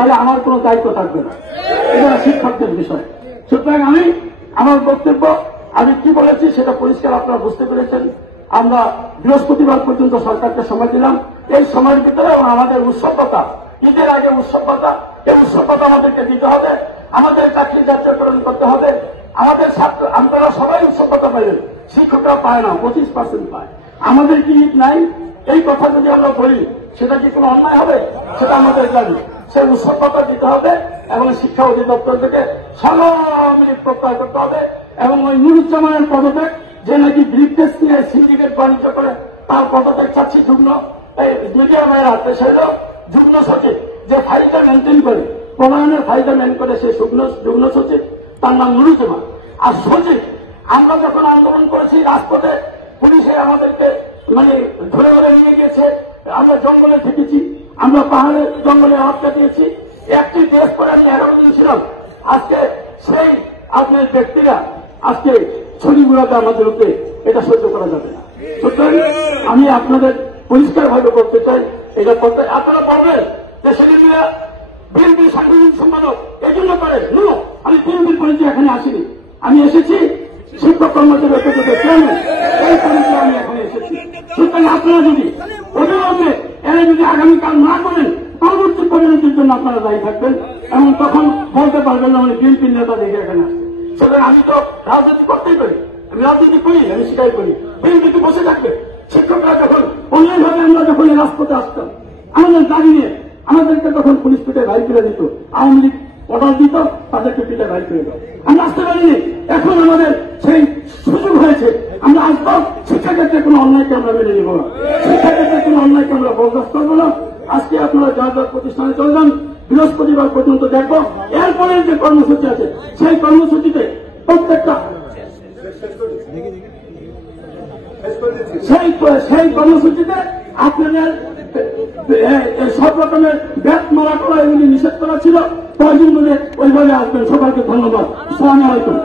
তাহলে আমার কোনো দায়িত্ব থাকবে না। এটা শিক্ষকদের বিষয়। সুতরাং আমার বক্তব্য আমি কি বলেছি সেটা পরিষ্কার আপনারা বুঝতে পেরেছেন। আমরা বৃহস্পতিবার পর্যন্ত সরকারকে সময় দিলাম। এই সময়ের ভিতরে আমাদের উৎসবতা, ঈদের আগে উৎসবতা, এই উৎসবতা আমাদেরকে দিতে হবে। আমাদের চাকরি জাতীয়করণ করতে হবে। আমাদের ছাত্র আপনারা সবাই উৎসবতা পাইবেন, শিক্ষকরা পায় না, 25% পায়। আমাদের কি ঈদ নাই? এই কথা যদি আমরা বলি সেটা কি কোনো অন্যায় হবে? সেটা আমাদের জানি। সেই উৎসবতা দিতে হবে এবং শিক্ষা অধিদপ্তর থেকে সামগ্রিক প্রত্যয় করতে হবে। এবং ওই নুরুজ্জামানের পদত্যাগ, যে নাকি ব্রিফকেস নিয়ে সিন্ডিকেট বাণিজ্য করে, তার পদত্যাগ চাচ্ছি। মিডিয়া ভাইয়ের হাতে সেটা যুগ্ম সচিব যে ফাইলটা মেনটেন করে, প্রণয়নের ফাইলটা মেন করে, সেই যুগ্ম সচিব, তার নাম নুরুজ্জামান। আর সচিব, আমরা যখন আন্দোলন করেছি রাজপথে, পুলিশে আমাদেরকে ধরে ধরে নিয়ে গেছে, আমরা জঙ্গলে থেকেছি, আমরা পাহাড়ে জঙ্গলে আটকা দিয়েছি। একটি দেশ করে আমি 11 দিন ছিলাম। আজকে সেই আপনার ব্যক্তিরা আজকে ছড়ি ঘুরাতে আমাদের উপরে, এটা সহ্য করা যাবে না। সুতরাং আমি আপনাদের পরিষ্কারভাবে বলতে চাই, এটা করতে আপনারা বলবেন যে সেদিনরা বিএনপি সাংগঠনিক সম্পাদক এই জন্য করে। আমি 3 দিন পরে এখানে আসিনি, আমি এসেছি শিক্ষক কর্মচারী ঐক্যজোটের চেয়ারম্যান, এই কারণে আমি এখানে এসেছি। সুতরাং আপনারা যদি অবিলম্বে এরা যদি আগামীকাল না করেন, পরবর্তী পরিণতির জন্য আপনারা দায়ী থাকবেন এবং তখন বলতে পারবেন না মানে বিএনপির নেতা দেখে এখানে আসছে। সুতরাং আমি তো রাজনীতি করতেই পারি, আমি রাজনীতি করি, আমি সেটাই করি। বিএনপি বসে থাকবে। শিক্ষকরা যখন অন্যায়ভাবে আমরা যখন রাজপথে আসতাম আমাদের দাবি নিয়ে, আমাদেরকে তখন পুলিশ পিঠে ভাই করে দিত, আওয়ামী লীগ অর্ডার দিত, তাদেরকে পিঠে ভাই করে দাও। আমরা আসতে পারিনি। এখন আমাদের সেই সুযোগ হয়েছে, আমরা আসবো। শিক্ষাক্ষেত্রে কোনো অন্যায়কে আমরা মেনে নিব না, শিক্ষাক্ষেত্রে কোনো অন্যায়কে আমরা বরদাস্ত করবো না। আজকে আপনারা যার যার প্রতিষ্ঠানে চলে যান, বৃহস্পতিবার পর্যন্ত দেখবো। এরপরে যে কর্মসূচি আছে সেই কর্মসূচিতে প্রত্যেকটা সেই কর্মসূচিতে আপনাদের সব রকমের ব্যাট মারা করা এগুলি নিষেধ করা ছিল। কয়েকদিন ধরে ওইভাবে আসবেন। সবাইকে ধন্যবাদ। আসসালামু আলাইকুম।